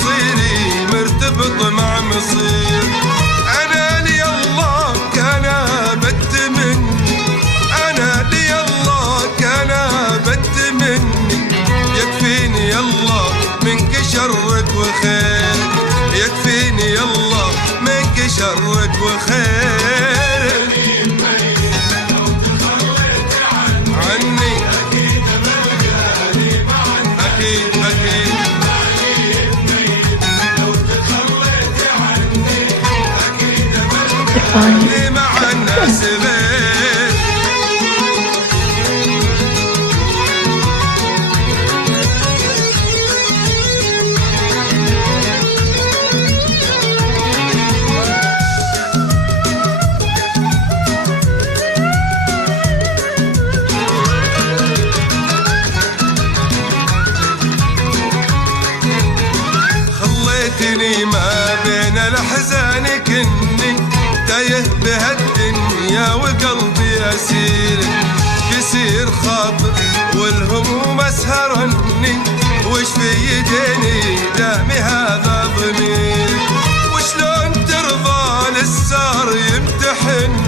مصيري مرتبط مع مصير. أنا لي الله كان بد مني، أنا لي الله كان بد مني، يكفيني الله منك شرك وخيرك، يكفيني الله منك شرك وخيرك. عني أكيد أكيد لو تخليت عني أكيد اللي مع الناس غير. خليتني ما بين الأحزان كني تايه بهالدنيا وقلبي أسير، كسير خاطر والهموم أسهرني، وش في يديني دامي هذا ضمير. وشلون ترضى للسهر يمتحني،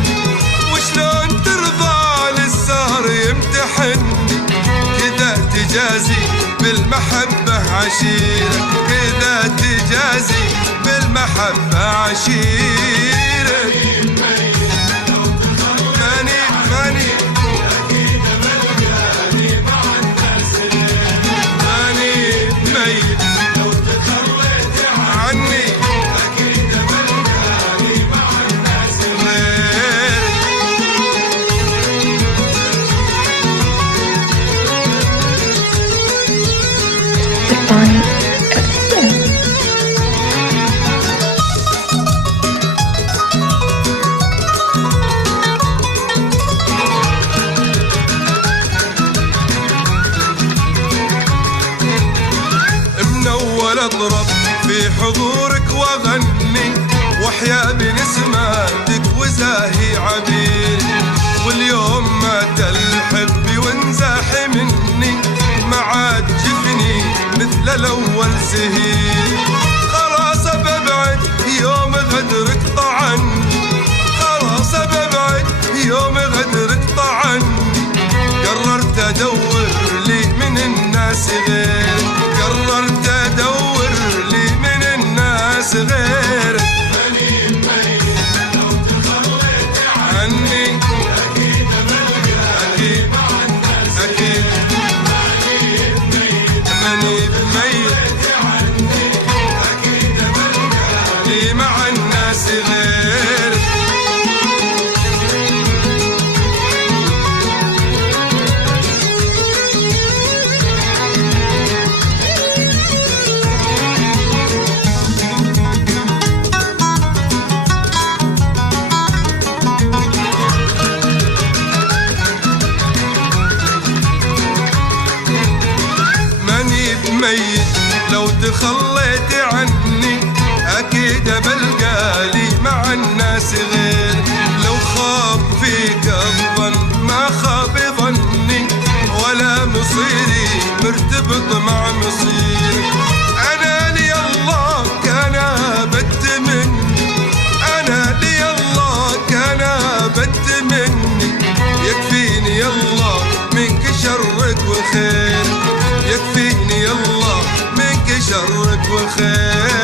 وشلون ترضى للسهر يمتحني، كذا تجازي بالمحبة عشيرة، كذا تجازي بالمحبة عشيرة. ماني ماني أكيد بلقاني مع الناس ماني ميت لو تخليت عني، أكيد بلقاني مع الناس غير. اضرب في حضورك واغني، واحيا بنسماتك وزاهي عبير. واليوم مات الحب وانزاح مني، ما عاد جفني مثل الاول زهير. خلاص ببعد يوم غدرك طعني، خلاص ببعد يوم غدرك طعني. قررت ادور لي من الناس غير، قررت ادور لي من الناس غيرك. ماني ميت لو تخليت عني، اكيد بلقاني مع الناس اكيد. ماني ميت عني، اكيد بلقاني مع الناس غيرك. ميت لو تخليت عني، أكيد بلقالي مع الناس غير. لو خاب فيك الظن ما خاب ظني، ولا مصيري مرتبط مع مصير. أنا لي الله كان بد مني، أنا لي الله كان بد مني، يكفيني الله منك شرك وخير، يكفيني الله منك شرك وخير.